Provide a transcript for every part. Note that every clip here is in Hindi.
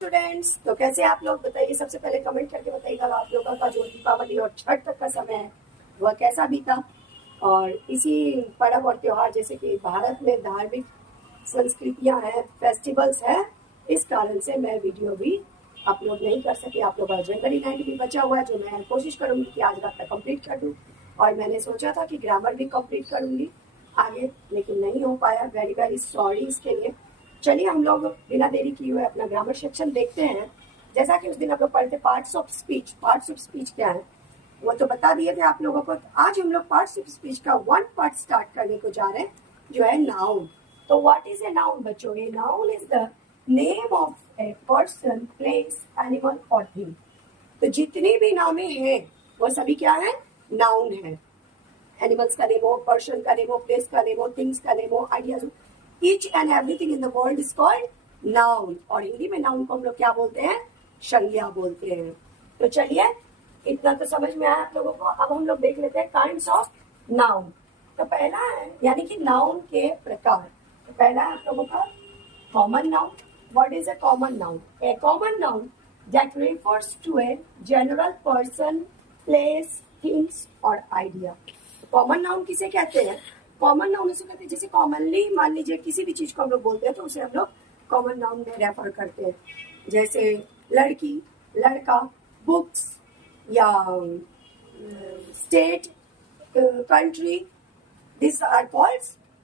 स्टूडेंट्स, तो कैसे आप लोग बताइए। सबसे पहले कमेंट करके बताइएगा आप लोगों का जो दीपावली और छठ तक का समय है वह कैसा बीता। और इसी पर्व और त्योहार जैसे कि भारत में धार्मिक संस्कृतियां हैं, फेस्टिवल्स हैं, इस कारण से मैं वीडियो भी अपलोड नहीं कर सकी। आप लोग का ज्वेलरी नाइट भी बचा हुआ है जो मैं कोशिश करूंगी कि आज रात तक कंप्लीट कर दूं। और मैंने सोचा था कि ग्रामर भी कंप्लीट करूंगी आगे, लेकिन नहीं हो पाया। वेरी वेरी सॉरी इसके लिए। चलिए हम लोग बिना देरी किए हुए अपना ग्रामर सेक्शन देखते हैं। जैसा कि उस दिन हम लोग पढ़े थे parts of speech. Parts of speech क्या है वो तो बता दिए थे आप लोगों को। आज हम लोग पार्ट्स ऑफ स्पीच का वन पार्ट स्टार्ट करने को जा रहे हैं जो है नाउन। तो व्हाट इज ए नाउन बच्चों? A noun is the name of a person, place, animal और थिंग। तो जितनी भी नामें हैं वो सभी क्या है? नाउन है। एनिमल्स का नेम हो, पर्सन का नेम हो, प्लेस का नेम हो, थिंग्स का नेम हो, आइडियाज हो, each and everything in the world is called noun. और हिंदी में नाउन को हम लोग क्या बोलते हैं? संज्ञा बोलते हैं। तो चलिए इतना तो समझ में आया आप लोगों को। अब हम लोग देख लेते हैं काइंड्स ऑफ नाउन। तो पहला है यानी कि नाउन के प्रकार। तो पहला है आप लोगों का common noun. What is a common noun? A common noun that refers to a general person, place, things और idea। कॉमन नाउन किसे कहते हैं? कॉमन नाउन उसे कहते हैं जैसे कॉमनली मान लीजिए किसी भी चीज को हम लोग बोलते हैं तो उसे हम लोग कॉमन नाउन में रेफर करते हैं। जैसे लड़की, लड़का, बुक्स या state, country, this are called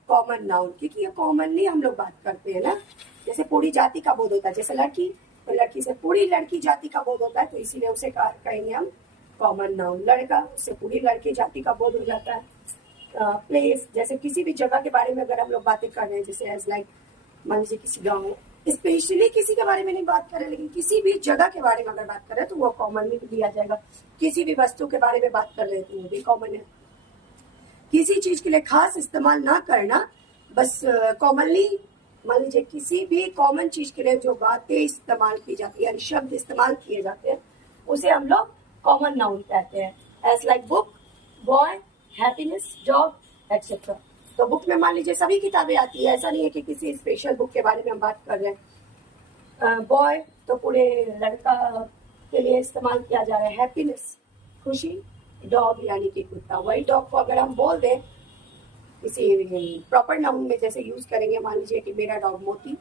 common noun, क्योंकि ये कॉमनली हम लोग बात करते हैं ना। जैसे पूरी जाति का बोध होता है, जैसे लड़की तो लड़की से पूरी लड़की जाति का बोध होता है, तो इसीलिए उसे कहेंगे हम कॉमन नाउन। लड़का, उससे पूरी लड़की जाति का बोध हो जाता है। प्लेस, जैसे किसी भी जगह के बारे में अगर हम लोग बातें कर रहे हैं, जैसे एज लाइक मान लीजिए किसी गाँव, स्पेशली किसी के बारे में नहीं बात कर रहे, लेकिन किसी भी जगह के बारे में अगर बात कर रहे हैं तो वो कॉमन में लिया जाएगा। किसी भी वस्तु के बारे में बात कर रहे हैं तो वो भी कॉमन है। किसी चीज के लिए खास इस्तेमाल ना करना, बस कॉमनली मान लीजिए किसी भी कॉमन चीज के लिए जो बातें इस्तेमाल की जाती है, शब्द इस्तेमाल किए जाते हैं, उसे हम लोग कॉमन नाउन कहते हैं। As like book, boy, happiness, job etcetera. तो बुक में मान लीजिए सभी किताबें आती है, ऐसा नहीं है कि किसी स्पेशल बुक के बारे में हम बात कर रहे हैं। बॉय तो पूरे लड़का के लिए इस्तेमाल किया जा रहा है। हैप्पीनेस, खुशी। डॉग यानी कि कुत्ता। वही डॉग को अगर हम बोल दें किसी प्रॉपर नाउन में जैसे यूज करेंगे, मान लीजिए कि मेरा डॉग मोती,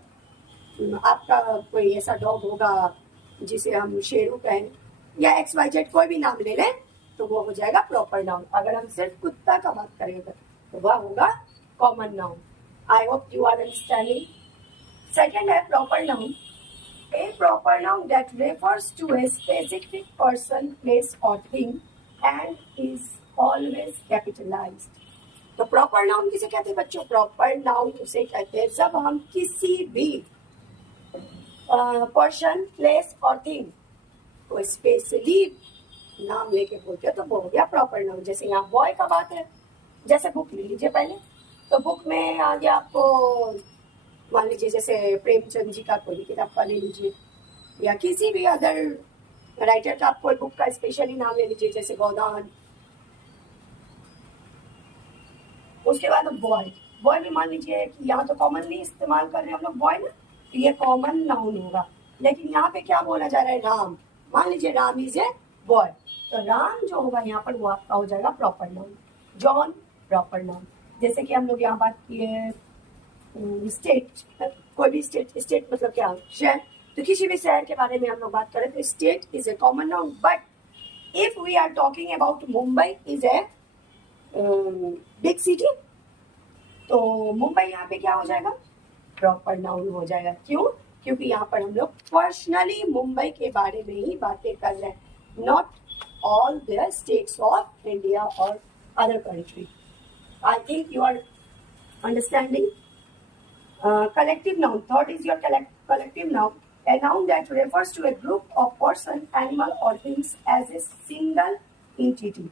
आपका कोई ऐसा डॉग होगा जिसे हम शेरू कहें या XYZ कोई भी नाम ले लें तो वो हो जाएगा प्रॉपर नाउन। अगर हम सिर्फ कुत्ता का बात करेंगे तो वह होगा common noun. I hope you are understanding. Second है proper noun. A proper noun that refers to a specific person, place और thing and is always capitalised. तो प्रॉपर नाउन किसे कहते हैं बच्चों? प्रॉपर नाउन उसे कहते हैं जब हम किसी भी पर्सन, प्लेस और थिंग को स्पेशली नाम लेके बोलते हैं तो वो हो गया प्रॉपर नाउन। जैसे यहाँ बॉय का बात है, जैसे बुक ले लीजिए पहले, तो बुक में आ गया आपको मान लीजिए जैसे प्रेमचंद जी का कोई किताब का ले लीजिए या किसी भी अदर राइटर का आप कोई बुक का स्पेशली नाम ले लीजिए, जैसे गोदान। उसके बाद बॉय, बॉय में मान लीजिए कि यहाँ तो कॉमनली इस्तेमाल कर रहे हैं हम लोग बॉय ना, तो ये कॉमन नाउन होगा। लेकिन यहाँ पे क्या बोला जा रहा है? राम। मान लीजिए राम इज ए बॉय, तो राम जो होगा यहाँ पर वो आपका हो जाएगा proper noun. John proper noun. जैसे कि हम लोग यहाँ बात किए स्टेट, कोई भी स्टेट, स्टेट मतलब क्या? शहर। तो किसी भी शहर के बारे में हम लोग बात करें तो state is a common noun. But if we are talking about Mumbai is a big city, तो मुंबई यहाँ पे क्या हो जाएगा? प्रॉपर नाउन हो जाएगा। क्यों? क्योंकि यहाँ पर हम लोग पर्सनली मुंबई के बारे में ही बातें कर रहे हैं, not all the states of India और other country. I think you are understanding. Collective noun. Third is your collective noun, a noun that refers to a group of person, animal or things as a single entity।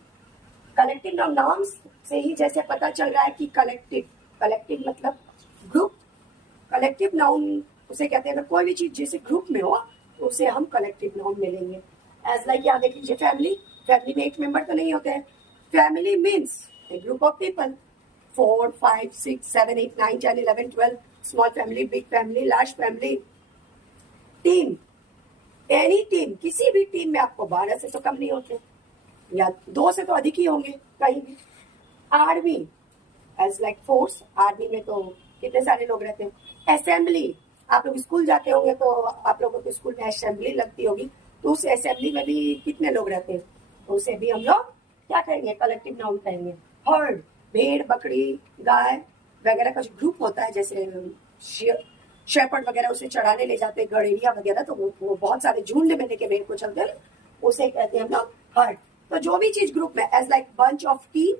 Collective noun, नाम से ही जैसे पता चल रहा है कि कलेक्टिव, कलेक्टिव मतलब ग्रुप। कलेक्टिव नाउन उसे कहते हैं अगर कोई भी चीज जैसे ग्रुप में हो तो उसे हम कलेक्टिव नाउन में लेंगे। एज लाइक यहाँ देख लीजिए फैमिली, फैमिली में एक मेंबर तो नहीं होते हैं। Family means A group of people, 4, 5, 6, 7, 8, 9, 10, 11, 12, small family, big family, large family. Team, any team, किसी भी टीम में आपको 12 से तो कम नहीं होते, या 2 से तो अधिक ही होंगे कहीं भी। Army as like force, army में तो कितने सारे लोग रहते हैं। असेंबली, आप लोग स्कूल जाते होंगे तो आप लोगों को स्कूल में असेंबली लगती होगी, तो उस असेंबली में भी कितने लोग रहते हैं, तो उसे भी हम लोग क्या कहेंगे, कलेक्टिव नाउन कहेंगे। हर्ड, भेड़ बकरी गाय वगैरह का जो ग्रुप होता है, जैसे शेपर्ड वगैरह उसे चढ़ाने ले जाते हैं, गड़ेरिया वगैरह, तो वो बहुत सारे झुंड में लेके भेड़ को चलते हैं, उसे कहते हैं हम लोग हर्ड। तो जो भी चीज ग्रुप में, एज लाइक बंच ऑफ की,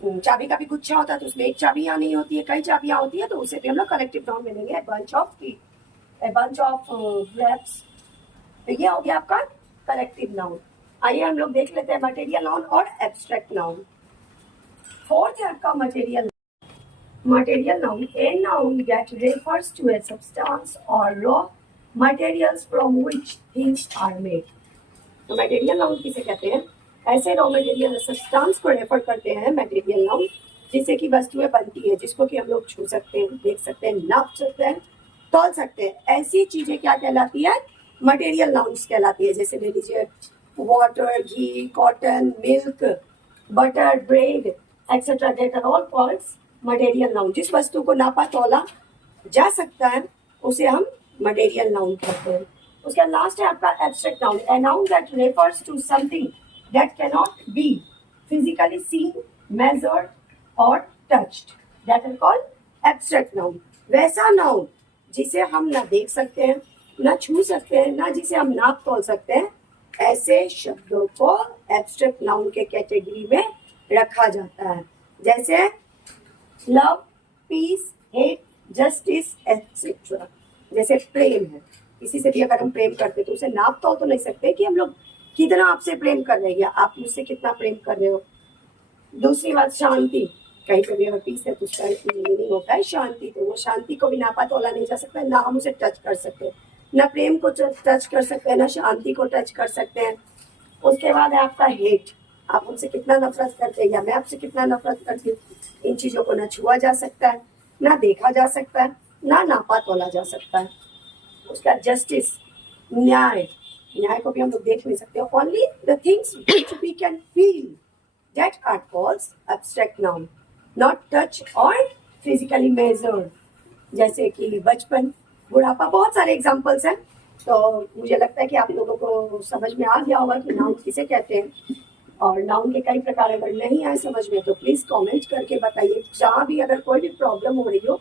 चाबी का भी गुच्छा होता है तो उसमें एक चाबियां नहीं होती है, कई चाबियां होती है, तो उसे भी हम लोग कलेक्टिव नाउन में लेंगे, बंच ऑफ की, बंच ऑफ ग्रेप्स। तो ये हो गया आपका कलेक्टिव नाउन। आइए हम लोग देख लेते हैं मटेरियल नाउन और एब्स्ट्रैक्ट नाउन। फोर्थ है आपका material. Material noun, a noun that refers to a substance और raw materials from which things are made. तो मटेरियल नाउन किसे कहते हैं, ऐसे रॉ मटेरियल सब्सटेंस को रेफर करते हैं मटेरियल नाउन, जिससे कि वस्तुएं बनती है, जिसको कि हम लोग छू सकते हैं, देख सकते हैं, नाप सकते हैं, तौल सकते हैं। ऐसी चीजें क्या कहलाती है, मटेरियल नाउन्स कहलाती है। जैसे ले लीजिए water, ghee, cotton, milk, butter, bread etcetera, that are all called material noun. जिस वस्तु को नापा तौला जा सकता है उसे हम मटेरियल नाउन कहते हैं। उसका लास्ट है आपका abstract noun, a noun that refers to something that can not be physically seen, measured और touched, that are called abstract noun. वैसा नाउन जिसे हम ना देख सकते हैं, ना छू सकते हैं, ना जिसे हम नाप तोल सकते हैं, ऐसे शब्दों को एब्स्ट्रैक्ट नाउन के कैटेगरी में रखा जाता है। जैसे love, peace, hate, justice etcetera. जैसे प्रेम है, किसी से भी अगर हम प्रेम करते तो उसे नाप तोल तो नहीं सकते कि हम लोग कितना आपसे प्रेम कर रहे हैं या आप मुझसे कितना प्रेम कर रहे हो। दूसरी बात शांति, कहीं पर भी अगर पीस है तो उसका मीनिंग होता है शांति, तो वो शांति को भी नापा तोला नहीं जा सकता, ना हम उसे टच कर सकते, ना प्रेम को टच कर सकते हैं, ना शांति को टच कर सकते हैं। उसके बाद है आपका हेट, आप उनसे कितना नफरत करते हैं या मैं आपसे कितना नफरत करती हूँ। इन चीजों को ना छुआ जा सकता है, ना देखा जा सकता है, ना नापा तोला जा सकता है। उसका जस्टिस, न्याय, न्याय को भी हम लोग देख नहीं सकते। Only the things which we can feel that are called abstract noun, not touch और फिजिकली मेजर्ड। जैसे कि बचपन, बुढ़ापा, बहुत सारे एग्जांपल्स हैं। तो मुझे लगता है कि आप लोगों को समझ में आ गया होगा कि नाउन किसे कहते हैं, और नाउन के कई प्रकार अगर नहीं आए समझ में तो प्लीज कमेंट करके बताइए। जहाँ भी अगर कोई भी प्रॉब्लम हो रही हो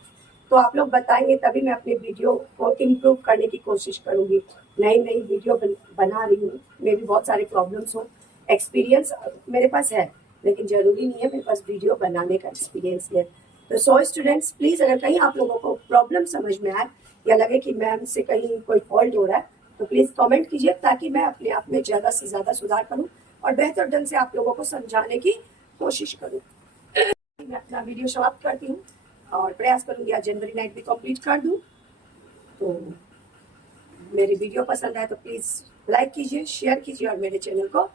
तो आप लोग बताएंगे, तभी मैं अपने वीडियो को इम्प्रूव करने की कोशिश करूंगी। नई नई वीडियो बना रही हूँ, मेरे भी बहुत सारे प्रॉब्लम्स हो, एक्सपीरियंस मेरे पास है, लेकिन जरूरी नहीं है मेरे पास वीडियो बनाने का एक्सपीरियंस है। तो सो स्टूडेंट्स प्लीज, अगर कहीं आप लोगों को प्रॉब्लम समझ में आए या लगे कि मैम से कहीं कोई फॉल्ट हो रहा है तो प्लीज कमेंट कीजिए, ताकि मैं अपने आप में ज्यादा से ज्यादा सुधार करूं और बेहतर ढंग से आप लोगों को समझाने की कोशिश करूं। मैं अपना वीडियो समाप्त करती हूँ और प्रयास करूंगी आज जनवरी नाइट भी कंप्लीट कर दूं। तो मेरी वीडियो पसंद आए तो प्लीज लाइक कीजिए, शेयर कीजिए और मेरे चैनल को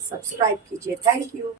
सब्सक्राइब कीजिए। Thank you.